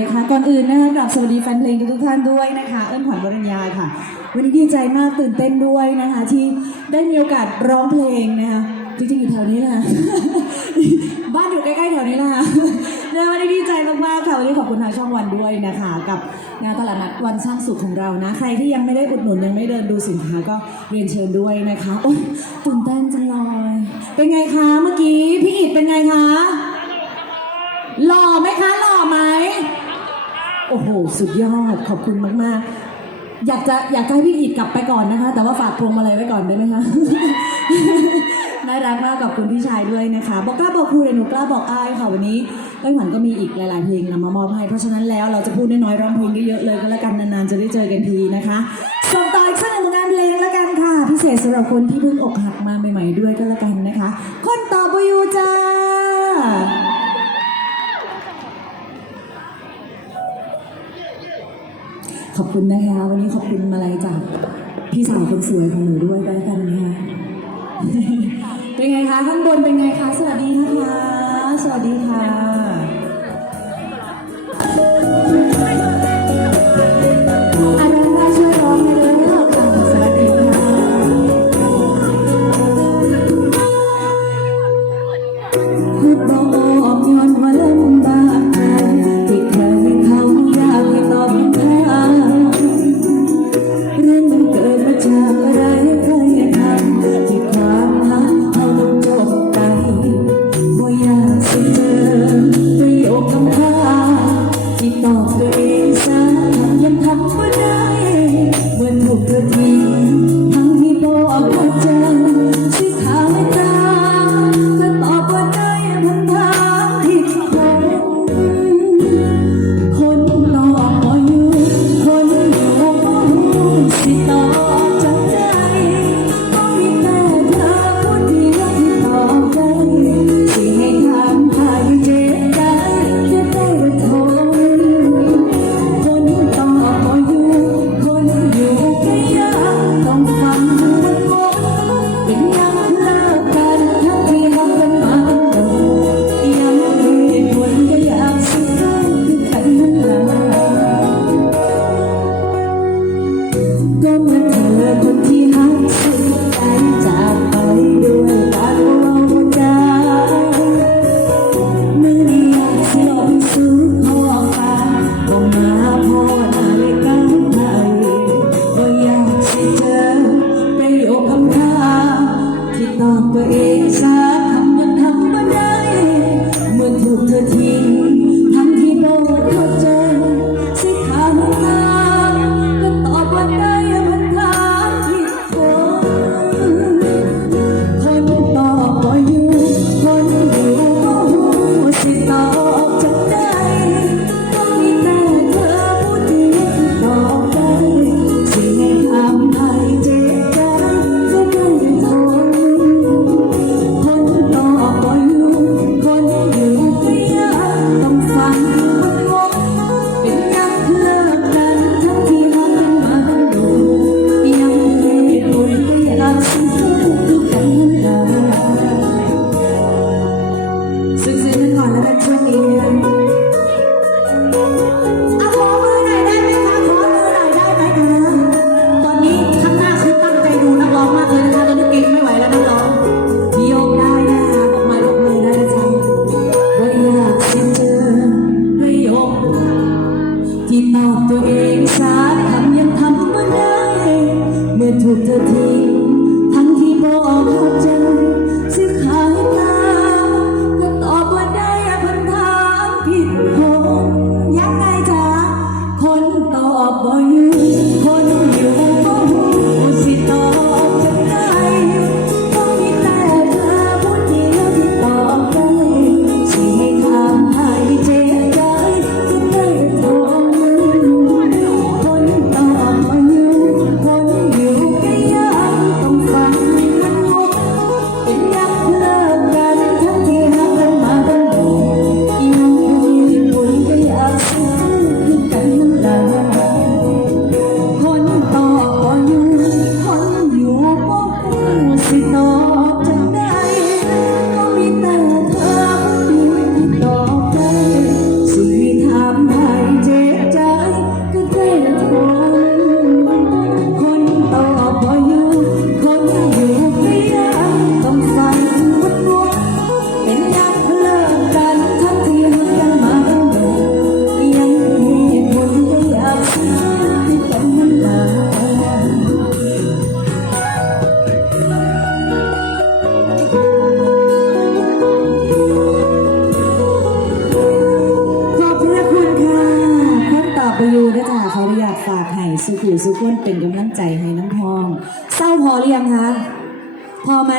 นะคะก่อนอื่นนะคะกราบสวัสดีแฟนเพลงทุกท่านด้วยนะคะเอิ้นขวัญวรัญญาค่ะ วันนี้ดีใจมากตื่นเต้นด้วยนะคะ ที่ได้มีโอกาสร้องเพลงนะคะจริงๆอยู่แถวนี้แหละบ้านอยู่ใกล้ๆแถวนี้แหละเนี่ยวันนี้ดีใจมากๆค่ะวันนี้ขอบคุณทางช่องวันด้วยนะคะ กับงานตลาดนัดวันสร้างสุขของเรานะ ใครที่ยังไม่ได้อุดหนุนยังไม่เดินดูสินค้าก็เรียนเชิญด้วยนะคะโอ๊ยตื่นเต้นจังเลยเป็นไงคะเมื่อกี้พี่อิดเป็นไงคะหล่อไหมคะหล่อ โอ้โห สุดยอดขอบคุณมาก ๆ อยากจะอยากจะให้พี่อีกกลับไปก่อนนะคะ แต่ว่าฝากพวงมาลัยไว้ก่อนได้ไหมคะ น่ารักมากกับคุณพี่ชายด้วยนะคะ บอกกล้าบอกครูเดี๋ยวหนูกล้าบอกอ้ายค่ะวันนี้ไต้หวันก็มีอีกหลาย ๆ เพลงนำมามอบให้ เพราะฉะนั้นแล้วเราจะพูดน้อย ๆ ร้องเพลงเยอะๆเลยก็แล้วกันนาน ๆ จะได้เจอกันทีนะคะส่งต่ออีกสักหนึ่งผลงานเพลงแล้วกันค่ะ พิเศษสำหรับคนที่เพิ่งอกหักมาใหม่ ๆ ด้วยก็แล้วกันนะคะ คนต่อไปอยู่จ้า ขอบคุณนะคะ วันนี้ขอบคุณมาลัยจากพี่สาวคนสวยของหนูด้วยก็แล้วกันนะคะเป็นไงคะข้างบนเป็นไงคะ สวัสดีนะคะ สวัสดีค่ะอา สาทำยังทำก็ได้เหมือนถูกระทิง ฝากให้สุขุสุขุนเป็นกำลังใจให้น้ำพอง เศร้าพอหรือยังคะ พอไหม